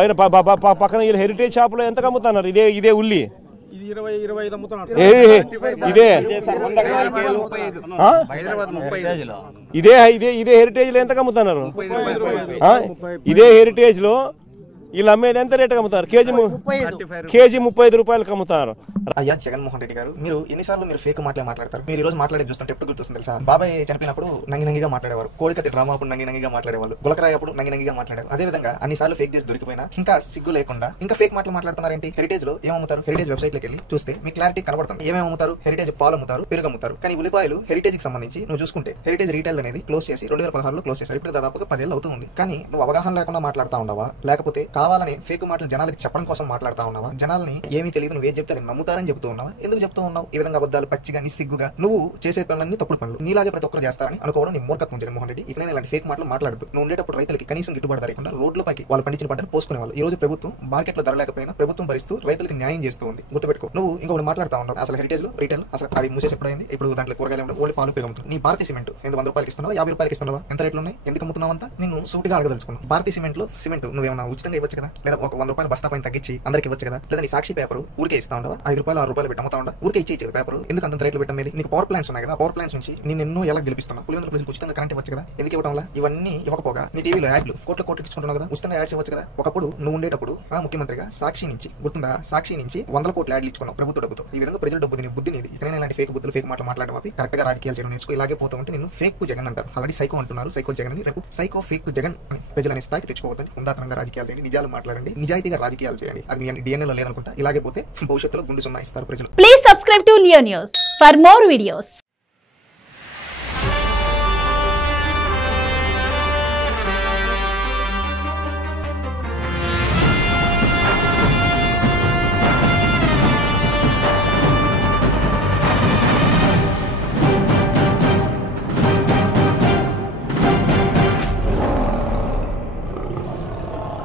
పక్కన heritage shop లో ఎంత అమ్ముతున్నారు? ఇదే ఉల్లి ఇదే హెరిటేజ్ లో ఎంత అమ్ముతున్నారు? ఇదే హెరిటేజ్ లో వీళ్ళు అమ్మేది ఎంత రేటుకి అమ్ముతారు? కేజీ 35 రూపాయలకు అమ్ముతారు. అయ్యా జగన్మోహన్ రెడ్డి గారు, మీరు ఎన్నిసార్లు మీరు ఫేక్ మాట్లాడతారు? మీరు ఈ రోజు మాట్లాడేది చూస్తుంటే ఎప్పుడు గుర్తొస్తుంది తెలుసా? బాబాయ్ చనిపోయినప్పుడు నంగిగా మాట్లాడేవారు, కోడికత్తి డ్రామా అప్పుడు నంగిగా మాట్లాడేవాళ్ళు, గులకరాయి అప్పుడు నంగిగా మాట్లాడారు. అదే విధంగా అన్నిసార్లు ఫేక్ చేసి దొరికిపోయినా ఇంకా సిగ్గు లేకుండా ఇంకా ఫేక్ మాట్లాడుతున్నారేంటి? హెరిటేజ్ లో ఏమమ్ముతారు? హెరిటేజ్ వెబ్సైట్ లోకి వెళ్ళి చూస్తే మీకు క్లారిటీ కనబడుతుంది. ఏమేమి అమ్ముతారు? హెరిటేజ్ పాలు అమ్ముతారు, పెరుగు అమ్ముతారు. కానీ ఉల్లిపాయలు హెరిటేజ్ కి సంబంధించి నువ్వు చూసుకుంటే హెరిటేజ్ రీటైల్ అనేది క్లోజ్ చేసి 2016లో క్లోజ్ చేశారు. ఇప్పుడు దాదాపుగా 10 ఏళ్ళు అవుతుంది. కానీ నువ్వు అవగాహన లేకుండా మాట్లాడుతూ ఉండవా, లేకపోతే కావాలని ఫేక్ మాటలు జనాలకి చెప్పడం కోసం మాట్లాడుతూ ఉన్నావా? జనాలని ఏమీ తెలియదు, నువ్వు ఏం చెప్తే నమ్ముతారని చెప్తూ ఉన్నావా? ఎందుకు చెప్తూ ఉన్నావు ఈ విధంగా అబద్ధాలు పచ్చిగా నిస్సిగ్గుగా? నువ్వు చేసే పనులన్నీ తప్పుడు పనులు, నీలాగే ప్రతి ఒక్కరు చేస్తారని అనుకోవడం నీ మూర్ఖత్వం జగన్మోహన్ రెడ్డి. ఇక్కడ ఇలాంటి ఫేక్ మాటలు మాట్లాడుతూ నువ్వు ఉండేటప్పుడు రైతులకి కనీసం గిట్టుబాటు ధరకుండా రోడ్లపైకి వాళ్ళు పండించిన పంటను పోసుకునే వాళ్ళు. ఈ రోజు ప్రభుత్వం మార్కెట్ లో ధర లేకపోయినా ప్రభుత్వం భరిస్తూ రైతులకు న్యాయం చేస్తూ ఉంది. గుర్తుపెట్టుకో. నువ్వు ఇంకొకటి మాట్లాడుతూ ఉన్నావు. అసలు హెరిటేజ్ లో రీటైల్ అసలు అది మూసేసి ఎప్పుడైంది? ఇప్పుడు దాంట్లో కూరగాయలు ఓన్లీ పాలు పెరుగుతుంది. నీ భారతీయ సిమెంట్ 100 రూపాయలకి ఇస్తున్నావా, 50 రూపాయలకి ఇస్తున్నావా? ఎంత రేట్లు ఉన్నాయి? ఎందుకు అమ్ముతున్నావు అంతా? నేను సూటిగా అడగదలుచుకున్నాను. భారతీయ సిమెంట్ లో సిమెంట్ నువ్వేమన్నా ఉచితంగా ఇవ్వచ్చు కదా? లేదా ఒక 100 రూపాయలు బస్తా పైన తగ్గించి అందరికి ఇవ్వచ్చు కదా? లేదా నీ సాక్షి పేపర్ ఊరికే ఇస్తా ఉండవా? 5 రూపాయలు 6 రూపాయలు పెట్టి అమ్ముతా ఉండవా? ఊరికే ఇచ్చేది పేపర్ ఎందుకు అంత రేట్లు పెట్టమేది? నీకు పవర్ ప్లాంట్స్ ఉన్నాయి కదా, పవర్ ప్లాంట్స్ నుంచి నేను ఎన్నో ఎలా గెలిపిస్తున్నా. పులివెందుల ప్రజలకు ఉచితంగా కరెంట్ ఇవ్వచ్చు కదా? ఎందుకు ఇవ్వడం వల్ల? ఇవన్నీ ఇవ్వకపోగా నీ టీవీలో యాడ్లు కోట్లు ఇచ్చుకుంటున్నావు కదా, ఉచితంగా యాడ్స్ ఇవ్వచ్చు కదా? ఒకప్పుడు నువ్వు ఉండేటప్పుడు ముఖ్యమంత్రిగా సాక్షి నుంచి గుర్తుందా? సాక్షి నుంచి 100 కోట్ల యాడ్లు ఇచ్చుకున్నావు ప్రభుత్వ డబ్బుతో. ఈ విధంగా ప్రజల డబ్బు బుద్ధి నీది. ఇక్కడైనా ఇలాంటి ఫేక్ బుద్ధులు ఫేక్ మాటలు మాట్లాడడం అది కరెక్ట్ గా రాజకీయాలు చేయడం నేర్చుకో. ఇలాగే పోతూ ఉంటే నిన్ను ఫేక్ జగన్ అంటారు. ఆల్రెడీ సైకో అంటున్నారు, సైకో జగన్ అని. రేపు సైకో ఫేక్ జగన్ అని ప్రజలనే స్థాయికి తెచ్చుకోవద్దని ఉందాతనంగా రాజకీయాలు చేయండి, నిజాలు మాట్లాడండి, నిజాయితీగా రాజకీయాలు చేయండి. అది మీ డిఎన్ఏలో లేదనుకుంటా. ఇలాగే పోతే భవిష్యత్తులో గుండు సున్నా ఇస్తారు ప్రజలు. Please subscribe to Leo news for more videos.